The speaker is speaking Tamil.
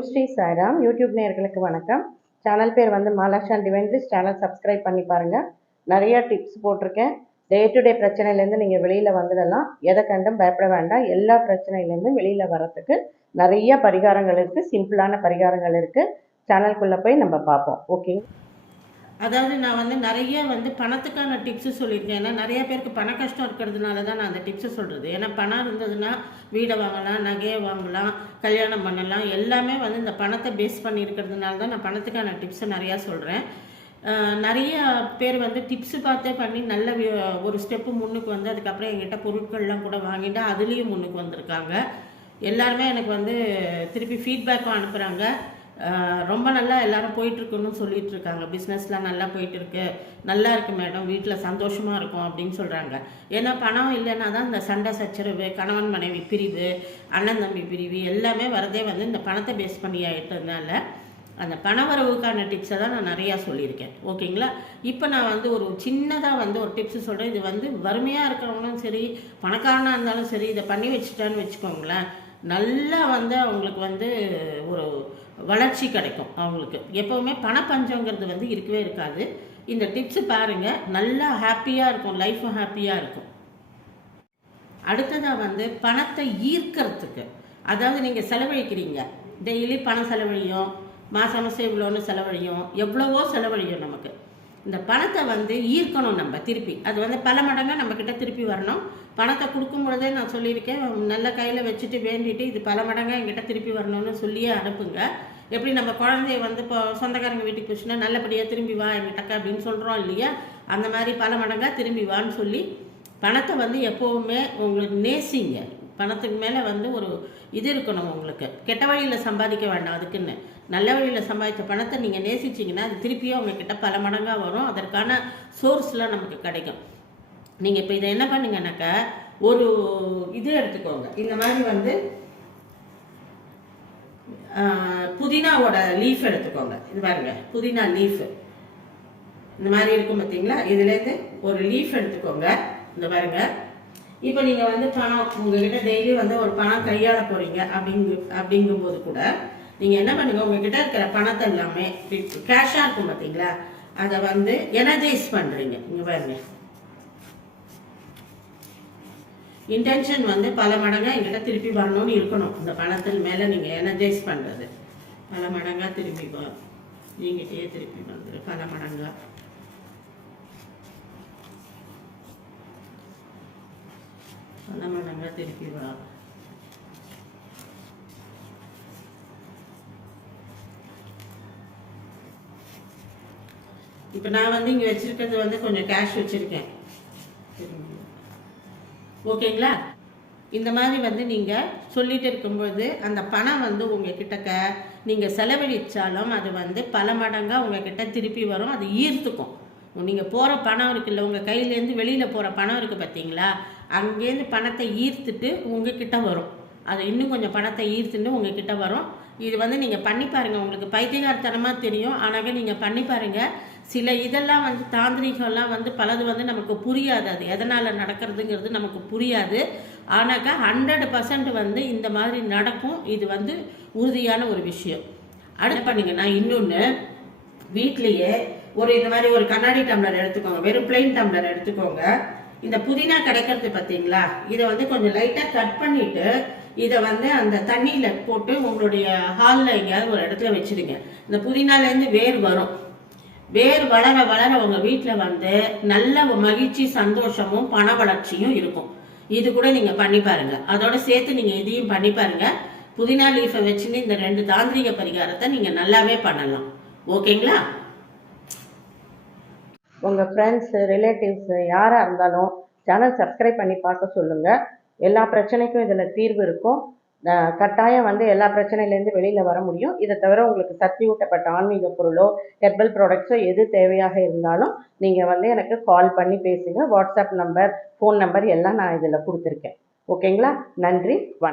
ஓம் ஸ்ரீ சாய்ராம். யூடியூப் நேர்களுக்கு வணக்கம். சேனல் பேர் வந்து மாலாக்ஷான் டிவைன்ஸ் சேனல் சப்ஸ்கிரைப் பண்ணி பாருங்கள் நிறைய டிப்ஸ் போட்டிருக்கேன். டே டு டே பிரச்சனையிலேருந்து நீங்கள் வெளியில் வந்துடலாம் எதை கண்டும் பயப்பட வேண்டாம். எல்லா பிரச்சனையிலேருந்தும் வெளியில் வரத்துக்கு நிறைய பரிகாரங்கள் இருக்குது சிம்பிளான பரிகாரங்கள் இருக்குது சேனல்குள்ளே போய் நம்ம பார்ப்போம். ஓகே அதாவது நான் வந்து நிறைய வந்து பணத்துக்கான டிப்ஸு சொல்லியிருக்கேன். ஏன்னா நிறைய பேருக்கு பண கஷ்டம் இருக்கிறதுனால தான் நான் அந்த டிப்ஸை சொல்கிறது ஏன்னா பணம் இருந்ததுன்னா வீடை வாங்கலாம் நகையை வாங்கலாம் கல்யாணம் பண்ணலாம். எல்லாமே வந்து இந்த பணத்தை பேஸ் பண்ணி இருக்கிறதுனால தான் நான் பணத்துக்கான டிப்ஸை நிறையா சொல்கிறேன் நிறைய பேர் வந்து டிப்ஸு பார்த்தே பண்ணி நல்ல ஒரு ஸ்டெப்பு முன்னுக்கு வந்து அதுக்கப்புறம் என்கிட்ட பொருட்கள்லாம் கூட வாங்கிட்டு அதுலேயும் முன்னுக்கு வந்திருக்காங்க. எல்லாருமே எனக்கு வந்து திருப்பி ஃபீட்பேக்கும் அனுப்புகிறாங்க ரொம்ப நல்லா எல்லாரும் போயிட்டுருக்குன்னு சொல்லிட்டு இருக்காங்க பிஸ்னஸ்லாம் நல்லா போயிட்டு இருக்கு நல்லா இருக்கு மேடம். வீட்டில் சந்தோஷமா இருக்கும் அப்படின்னு சொல்கிறாங்க ஏன்னா பணம் இல்லைன்னா தான் இந்த சண்டை சச்சரவு கணவன் மனைவி பிரிவு அண்ணன் தம்பி பிரிவு எல்லாமே வரதே வந்து இந்த பணத்தை பேஸ் பண்ணி ஆகிட்டதுனால அந்த பணவரவுக்கான டிப்ஸை தான் நான் நிறையா சொல்லியிருக்கேன். ஓகேங்களா? இப்போ நான் வந்து ஒரு சின்னதாக வந்து ஒரு டிப்ஸ் சொல்கிறேன் இது வந்து வறுமையாக இருக்கிறவங்களும் சரி பணக்காரனாக இருந்தாலும் சரி இதை பண்ணி வச்சுட்டேன்னு வச்சுக்கோங்களேன். நல்லா வந்து அவங்களுக்கு வந்து ஒரு வளர்ச்சி கிடைக்கும் அவங்களுக்கு. எப்போவுமே பணப்பஞ்சங்கிறது வந்து இருக்கவே இருக்காது. இந்த டிப்ஸ் பாருங்கள் நல்லா ஹாப்பியாக இருக்கும். லைஃப்பும் ஹாப்பியாக இருக்கும். அடுத்ததாக வந்து பணத்தை ஈர்க்கிறதுக்கு. அதாவது நீங்கள் செலவழிக்கிறீங்க. டெய்லி பணம் செலவழியும். மாதம் மாதம் இவ்வளோன்னு செலவழியும். எவ்வளவோ செலவழியும் நமக்கு. இந்த பணத்தை வந்து ஈர்க்கணும் நம்ம திருப்பி. அது வந்து பல மடங்காக நம்மக்கிட்ட திருப்பி வரணும். பணத்தை கொடுக்கும் பொழுதே நான் சொல்லியிருக்கேன் நல்ல கையில் வச்சுட்டு வேண்டிட்டு இது பல மடங்காக என்கிட்ட திருப்பி வரணும்னு சொல்லியே அனுப்புங்க. எப்படி நம்ம குழந்தைய வந்து இப்போ சொந்தக்காரங்க வீட்டுக்கு போச்சுன்னா நல்லபடியாக திரும்பி வா எங்கிட்டக்கா அப்படின்னு சொல்கிறோம் இல்லையா? அந்த மாதிரி பல மடங்காக திரும்பி வான்னு சொல்லி பணத்தை வந்து எப்போவுமே உங்களுக்கு நேசிங்க. பணத்துக்கு மேலே வந்து ஒரு இது இருக்கணும் உங்களுக்கு. கெட்ட வழியில் சம்பாதிக்க வேண்டாம் அதுக்குன்னு. நல்ல வழியில் சம்பாதிச்ச பணத்தை நீங்கள் நேசிச்சிங்கன்னா அது திருப்பியும் உங்ககிட்ட பல மடங்காக வரும். அதற்கான சோர்ஸ்லாம் நமக்கு கிடைக்கும். நீங்கள் இப்போ இதை என்ன பண்ணுங்கனாக்கா ஒரு இது எடுத்துக்கோங்க. இந்த மாதிரி வந்து புதினாவோட லீஃப் எடுத்துக்கோங்க. இது பாருங்க புதினா லீஃப் இந்த மாதிரி இருக்கும் பார்த்தீங்களா இதுலேருந்து ஒரு லீஃப் எடுத்துக்கோங்க. இந்த பாருங்க. இப்போ நீங்கள் வந்து பணம் உங்ககிட்ட டெய்லி வந்து ஒரு பணம் கையாள போகிறீங்க அப்படிங்கு அப்படிங்கும்போது கூட நீங்கள் என்ன பண்ணுங்க உங்ககிட்ட இருக்கிற பணத்தை எல்லாமே கேஷாக இருக்கும் பார்த்தீங்களா அதை வந்து எனர்ஜைஸ் பண்ணுறீங்க இங்கே பாருங்க. இன்டென்ஷன் வந்து பல மடங்காக எங்கிட்ட திருப்பி வரணும்னு இருக்கணும். இந்த பணத்தின் மேலே நீங்கள் எனர்ஜைஸ் பண்ணுறது பல மடங்காக திருப்பி வா நீங்கிட்டே திருப்பி வந்துடு பல மடங்காக பல மடங்காக திருப்பி வா. இப்போ நான் வந்து இங்கே வச்சுருக்கிறது வந்து கொஞ்சம் கேஷ் வச்சுருக்கேன். ஓகேங்களா இந்த மாதிரி வந்து நீங்கள் சொல்லிகிட்டு இருக்கும்போது அந்த பணம் வந்து உங்ககிட்டக்க நீங்கள் செலவழிச்சாலும் அது வந்து பல மடங்காக உங்ககிட்ட திருப்பி வரும். அது ஈர்த்துக்கும். நீங்கள் போகிற பணம் இருக்குல்ல உங்கள் கையிலேருந்து வெளியில் போகிற பணம் இருக்குது பார்த்தீங்களா அங்கேருந்து பணத்தை ஈர்த்துட்டு உங்ககிட்ட வரும். அது இன்னும் கொஞ்சம் பணத்தை ஈர்த்துட்டு உங்ககிட்ட வரும். இது வந்து நீங்கள் பண்ணி பாருங்கள் உங்களுக்கு பைத்தியகாரத்தனமாக தெரியும். ஆனாக்க நீங்கள் பண்ணி பாருங்கள் சில இதெல்லாம் வந்து தாந்திரிகம்லாம் வந்து பலது வந்து நமக்கு புரியாது அது. எதனால் நடக்கிறதுங்கிறது நமக்கு புரியாது. ஆனாக்கா ஹண்ட்ரட் பர்சன்ட் வந்து இந்த மாதிரி நடக்கும். இது வந்து உறுதியான ஒரு விஷயம். அடுத்து பண்ணுங்க நான் இன்னொன்று வீட்லேயே ஒரு இந்த மாதிரி ஒரு கண்ணாடி டம்ளர் எடுத்துக்கோங்க. வெறும் பிளெயின் டம்ளர் எடுத்துக்கோங்க. இந்த புதினா கிடைக்கிறது பார்த்தீங்களா இதை வந்து கொஞ்சம் லைட்டாக கட் பண்ணிவிட்டு இதை வந்து அந்த தண்ணியில் போட்டு உங்களுடைய ஹாலில் எங்கேயாவது ஒரு இடத்துல வச்சுருங்க இந்த புதினாலேருந்து வேர் வரும். வேர் வளர வளர உங்க வீட்டில் வந்து நல்ல மகிழ்ச்சி சந்தோஷமும் பண வளர்ச்சியும் இருக்கும். இது கூட நீங்க பண்ணி பாருங்க. அதோட சேர்த்து நீங்க இதையும் பண்ணி பாருங்க. புதினா லீஃபை வச்சுன்னு இந்த ரெண்டு தாந்திரிக பரிகாரத்தை நீங்க நல்லாவே பண்ணலாம். ஓகேங்களா? உங்கள் ஃப்ரெண்ட்ஸு ரிலேட்டிவ்ஸு யாராக இருந்தாலும் சேனல் சப்ஸ்கிரைப் பண்ணி பார்க்க சொல்லுங்கள் எல்லா பிரச்சனைக்கும் இதில் தீர்வு இருக்கும். கட்டாயம் வந்து எல்லா பிரச்சனையிலேருந்து வெளியில் வர முடியும். இதை தவிர உங்களுக்கு சக்தி ஊட்டப்பட்ட ஆன்மீக பொருளோ ஹெர்பல் ப்ராடக்ட்ஸோ எது தேவையாக இருந்தாலும் நீங்கள் வந்து எனக்கு கால் பண்ணி பேசுங்க. வாட்ஸ்அப் நம்பர் ஃபோன் நம்பர் எல்லாம் நான் இதில் கொடுத்துருக்கேன். ஓகேங்களா நன்றி வணக்கம்.